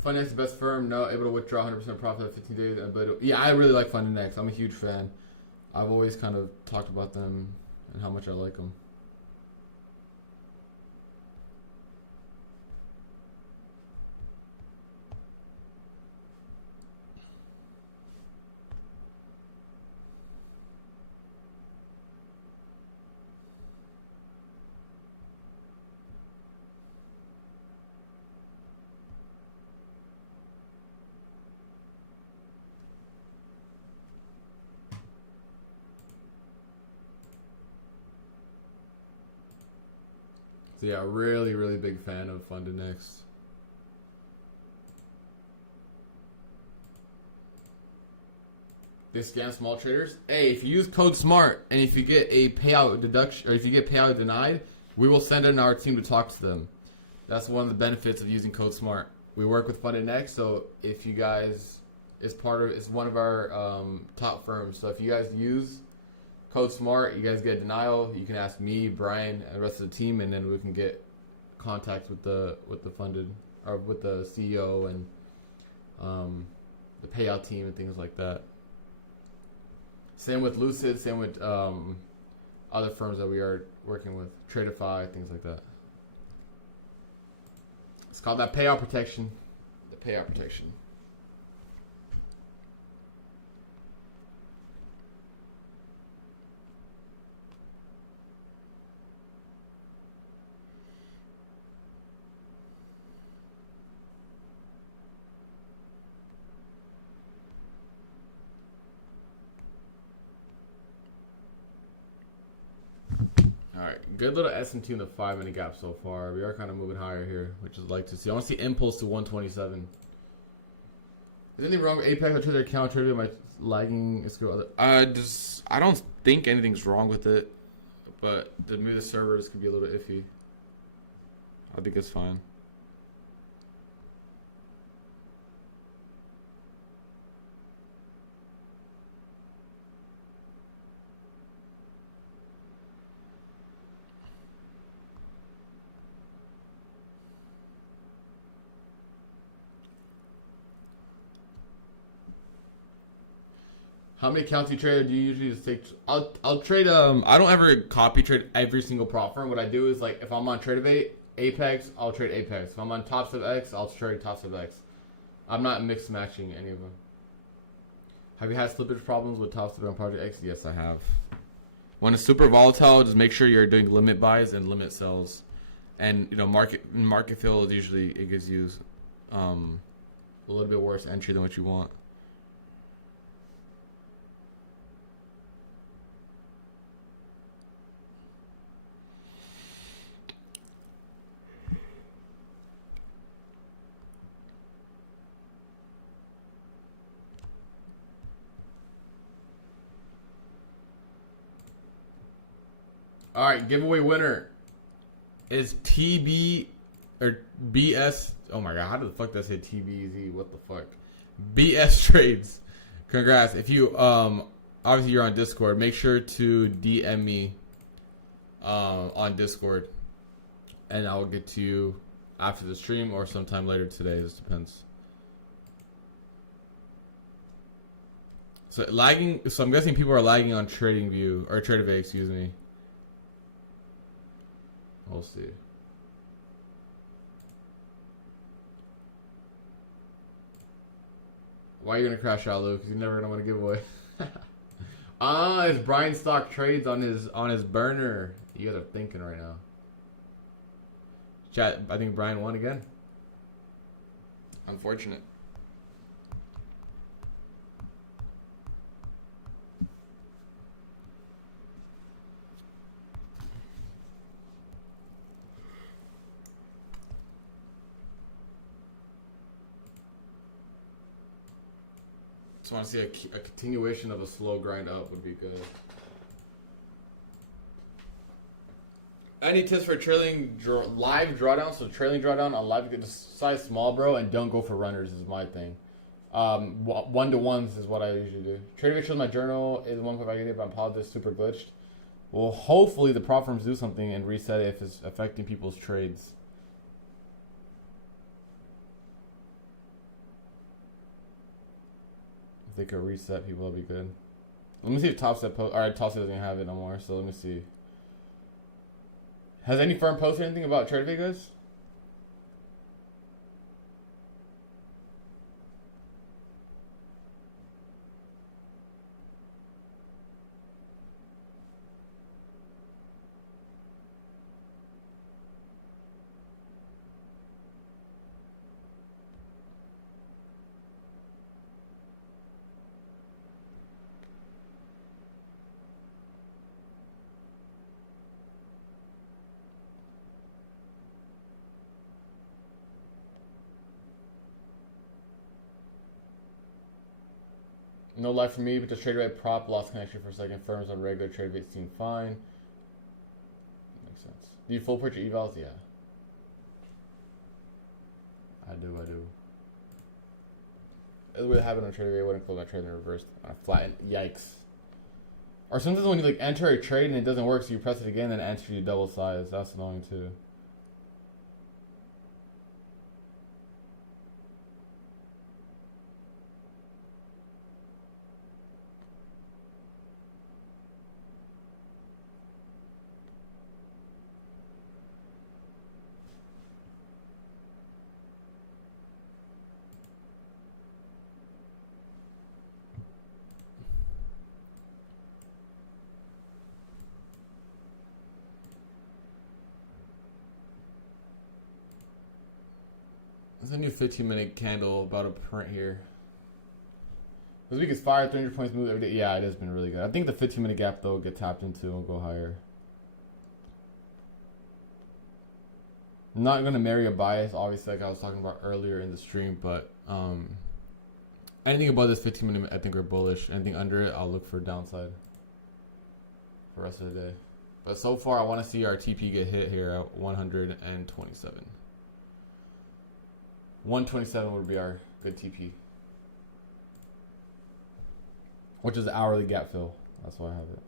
Fundnext is the best firm. No, able to withdraw 100% profit at 15 days. But yeah, I really like Fundnext. I'm a huge fan. I've always kind of talked about them and how much I like them. So yeah, really, really big fan of Fundnext. They scam small traders. Hey, if you use code SMART and if you get a payout deduction or if you get payout denied, we will send in our team to talk to them. That's one of the benefits of using code SMART. We work with Fundnext, so if you guys it's one of our top firms. So if you guys use code SMART, you guys get a denial. You can ask me, Brian, and the rest of the team, and then we can get contact with the funded or with the CEO and the payout team and things like that. Same with Lucid. Same with other firms that we are working with, Tradeify, things like that. It's called that payout protection. The payout protection. Alright, good little S&T in the 5-minute gap so far. We are kind of moving higher here, which is like to see. I want to see impulse to 127. Is anything wrong with Apex? I tried their account, traded my lagging. It's good. I don't think anything's wrong with it, but maybe the servers could be a little iffy. I think it's fine. How many accounts you trade? Do you usually just take? I'll trade. I don't ever copy trade every single prop firm. What I do is like if I'm on Tradeovate, Apex, I'll trade Apex. If I'm on Tops of X, I'll trade Tops of X. I'm not mix matching any of them. Have you had slippage problems with Tops of on Project X? Yes, I have. When it's super volatile, just make sure you're doing limit buys and limit sells. And you know, market fill is usually it gives you a little bit worse entry than what you want. All right, giveaway winner is TB or BS. Oh my god, how did the fuck that say TBZ? What the fuck? BS Trades. Congrats. If you obviously you're on Discord, make sure to DM me on Discord, and I'll get to you after the stream or sometime later today. This depends. So lagging. So I'm guessing people are lagging on TradingView or Tradeovate. Excuse me. We'll see. Why are you gonna crash out, Luke? Because you're never gonna want to give away. It's Brian Stock Trades on his burner. You guys are thinking right now. Chat. I think Brian won again. Unfortunate. Just want to see a continuation of a slow grind up would be good. Any tips for trailing live drawdown? So trailing drawdown on live, just size small, bro, and don't go for runners is my thing. 1-to-1s is what I usually do. Trading shows my journal is 1.5 unit, but I'm positive it's super glitched. Well, hopefully the prop firms do something and reset it if it's affecting people's trades. They could reset people, that'll be good. Let me see if Topset post. Alright, Topset doesn't have it no more, so let me see. Has any firm posted anything about Tradeovate, guys? No life for me, but just Tradeovate prop lost connection for a second. Firms on regular Tradeovate seem fine. Makes sense. Do you full picture evals? Yeah. I do. It would happen on Tradeovate. I wouldn't close my trade in reverse on a flat. Yikes. Or sometimes when you like enter a trade and it doesn't work, so you press it again and enter you double size. That's annoying too. There's a new 15-minute candle about a print here. This week is fire, 300 points move every day. Yeah, it has been really good. I think the 15-minute gap, though, will get tapped into and go higher. I'm not going to marry a bias, obviously, like I was talking about earlier in the stream, but anything above this 15-minute, I think we're bullish. Anything under it, I'll look for downside for the rest of the day. But so far, I want to see our TP get hit here at 127. 127 would be our good TP. Which is the hourly gap fill. That's why I have it.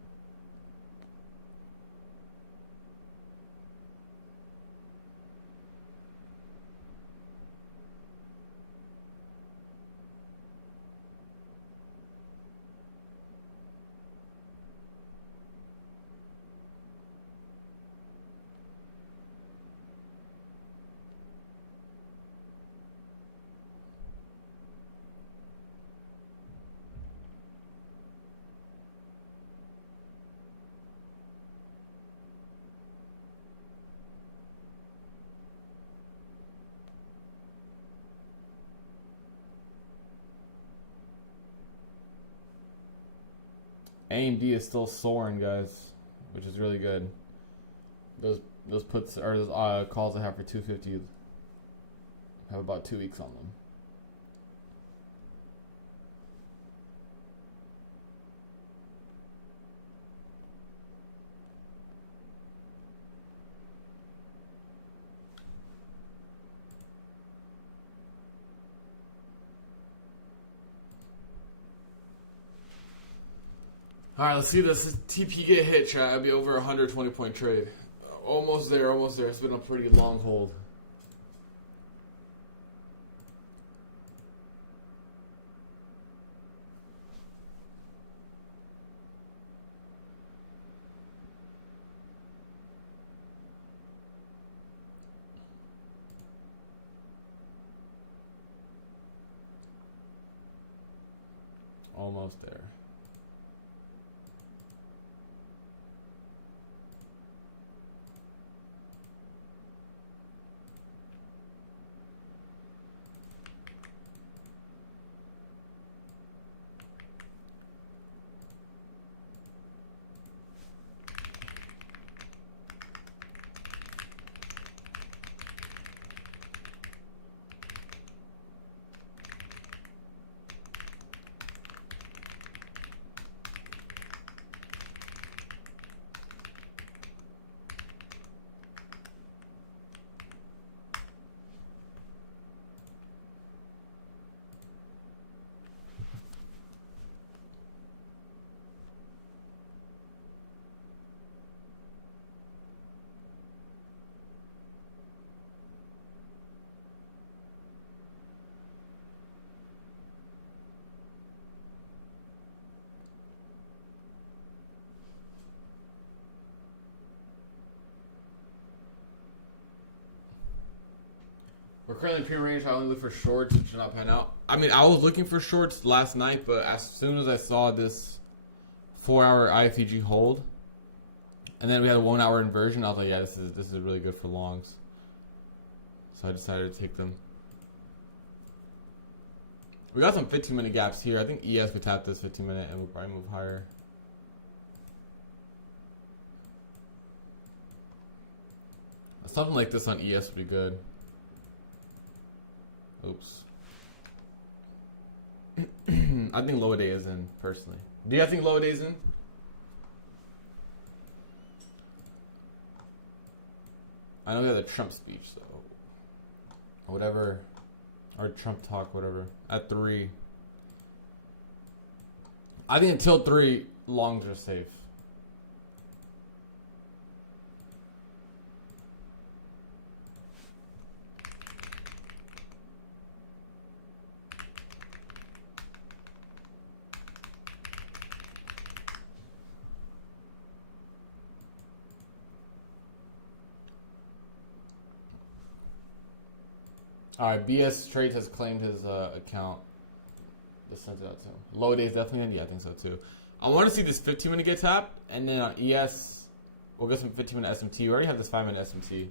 AMD is still soaring, guys, which is really good. Those puts or those calls I have for 250 have about 2 weeks on them. All right, let's see this TP get hit, chat. It'll be over 120 point trade. Almost there, almost there. It's been a pretty long hold. Almost there. We're currently pre-range. I only look for shorts, which should not pan out. I mean, I was looking for shorts last night, but as soon as I saw this 4-hour IFEG hold, and then we had a 1-hour inversion, I was like, yeah, this is really good for longs. So I decided to take them. We got some 15-minute gaps here. I think ES could tap this 15-minute and we'll probably move higher. Something like this on ES would be good. Oops. I think lower day is in, personally. Do you guys think lower day is in? I know we had a Trump speech, so whatever, or Trump talk, whatever, at 3. I think until 3, longs are safe. Alright, BS Trades has claimed his account. Just sent it out to him. Low days definitely in? Yeah, I think so too. I want to see this 15-minute get tapped, and then on ES, we'll get some 15-minute SMT. We already have this 5-minute SMT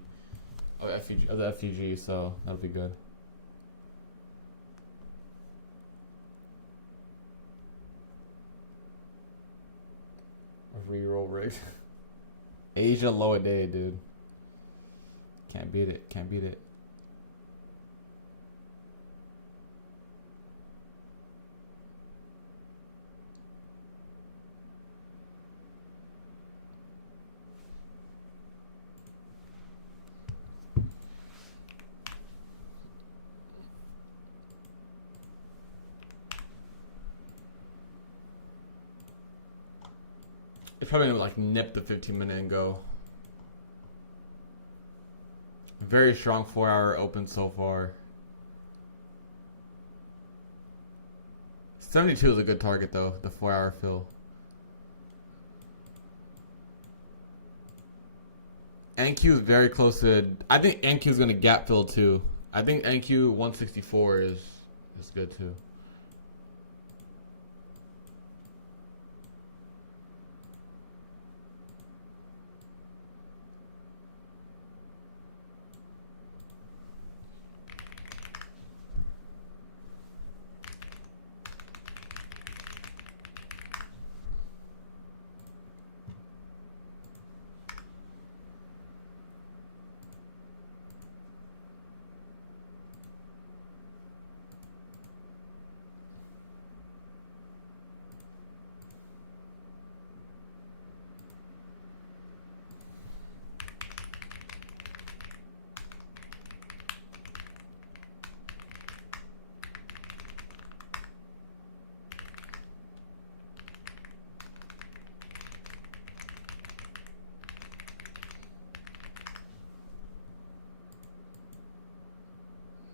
of the FEG, so that'll be good. A reroll rig. Asia low a day, dude. Can't beat it. Can't beat it. It's probably gonna like nip the 15-minute and go. Very strong 4-hour open so far. 72 is a good target though, the 4-hour fill. NQ is very close to. I think NQ is gonna gap fill too. I think NQ 164 is good too.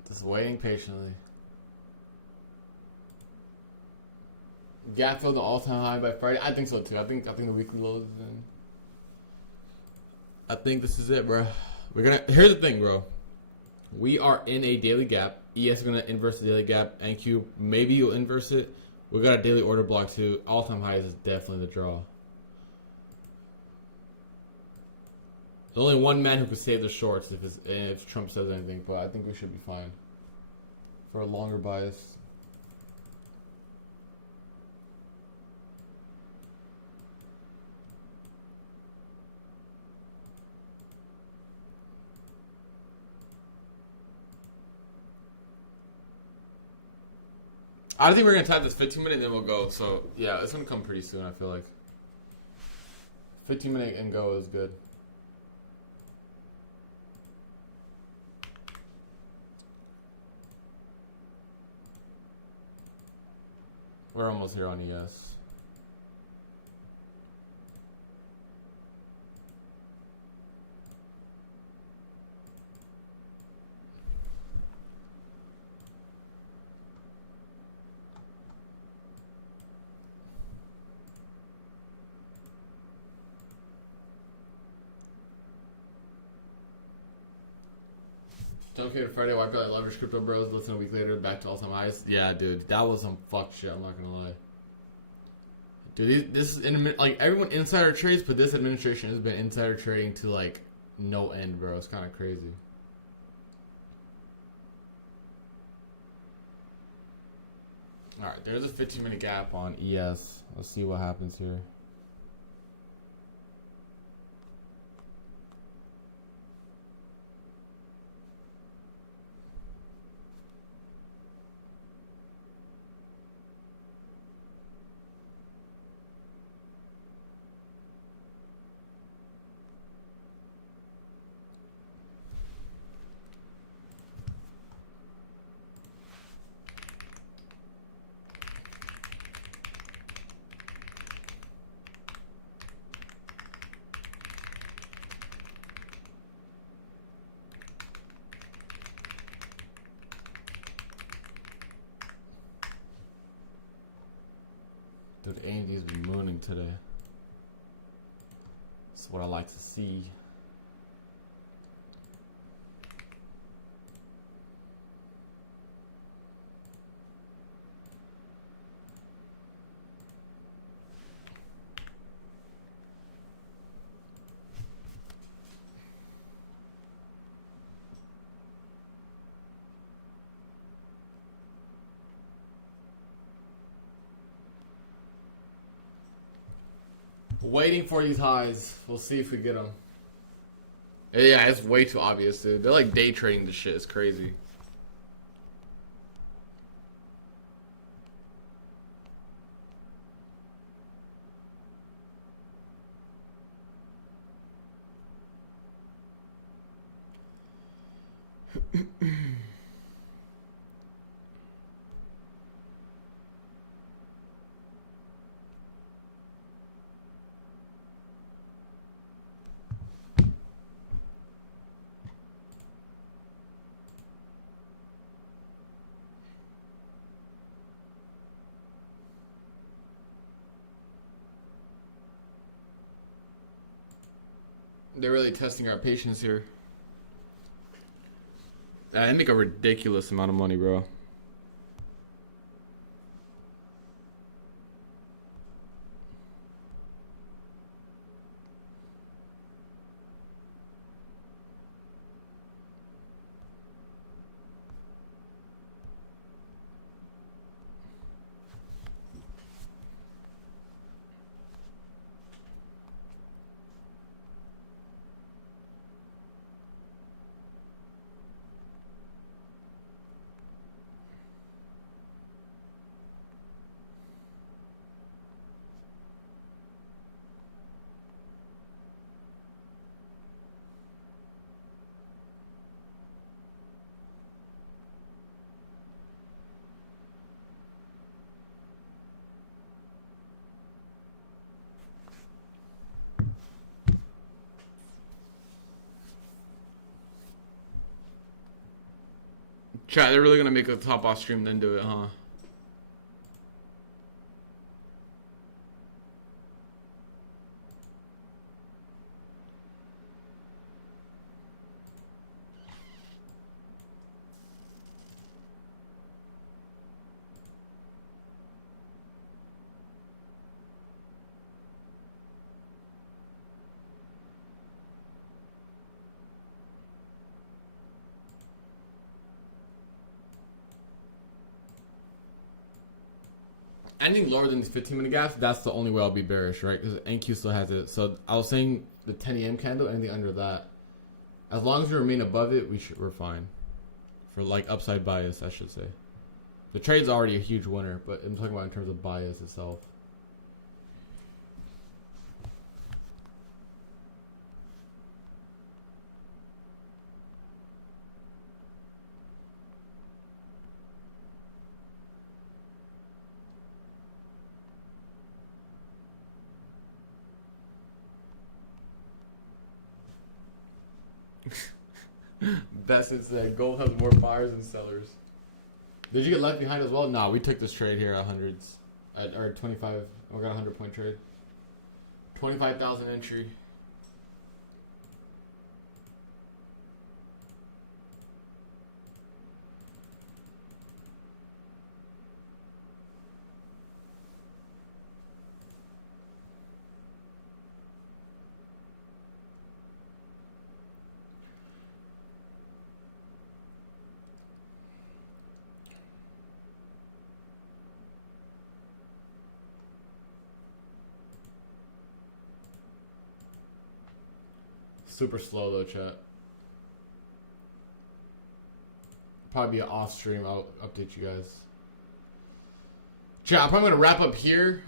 Just waiting patiently. Gap filled the all-time high by Friday. I think so too. I think the weekly low is in. I think this is it, bro. Here's the thing, bro. We are in a daily gap. ES is gonna inverse the daily gap. NQ maybe you'll inverse it. We got a daily order block too. All-time highs is definitely the draw. There's only one man who could save the shorts if Trump says anything, but I think we should be fine for a longer bias. I think we're gonna tap this 15-minute and then we'll go. So yeah, it's gonna come pretty soon. I feel like 15-minute and go is good. We're almost here on ES. Don't care to Friday, wipe out leverage crypto bros, listen a week later, back to all-time highs. Yeah, dude, that was some fuck shit, I'm not gonna lie. Dude, this is, like, everyone insider trades, but this administration has been insider trading to, like, no end, bro. It's kind of crazy. Alright, there's a 15-minute gap on ES. Let's see what happens here. Dude, AMD's been mooning today. That's what I like to see. Waiting for these highs. We'll see if we get them. Yeah, it's way too obvious, dude. They're like day trading this shit. It's crazy. They're really testing our patience here. They make a ridiculous amount of money, bro. Chat, they're really gonna make a top off stream then do it, huh? Anything lower than these 15-minute gaps, that's the only way I'll be bearish, right? Because NQ still has it. So I was saying the 10 AM candle, anything under that, as long as we remain above it, we're fine. For like upside bias, I should say. The trade's already a huge winner, but I'm talking about in terms of bias itself. Best is that gold has more buyers than sellers. Did you get left behind as well? Nah, we took this trade here at hundreds. Or 25. We got a 100-point trade. 25,000 entry. Super slow though, chat. Probably be an off stream. I'll update you guys. Chat, I'm probably gonna wrap up here.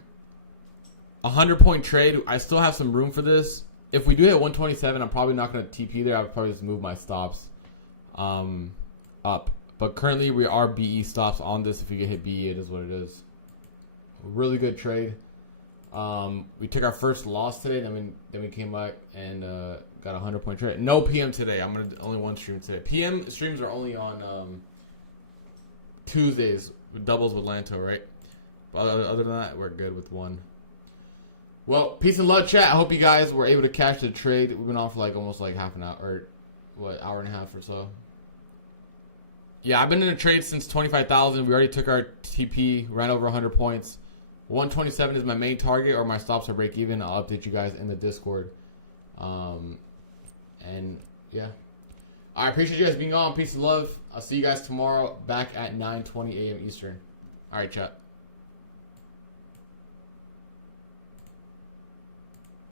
100-point trade. I still have some room for this. If we do hit 127, I'm probably not gonna TP there. I'll probably just move my stops up. But currently we are BE stops on this. If you get hit BE, it is what it is. Really good trade. We took our first loss today, then we came back and got a 100-point trade. No PM today. I'm gonna only one stream today. PM streams are only on Tuesdays with doubles with Lanto, right? But other than that, we're good with one. Well, peace and love, chat. I hope you guys were able to catch the trade. We've been on for like almost like half an hour, or what, hour and a half or so. Yeah, I've been in a trade since 25,000. We already took our TP, ran over 100 points. 127 is my main target, or my stops are break even. I'll update you guys in the Discord. And yeah, I appreciate you guys being on. Peace and love. I'll see you guys tomorrow back at 9:20 a.m. Eastern. All right, chat.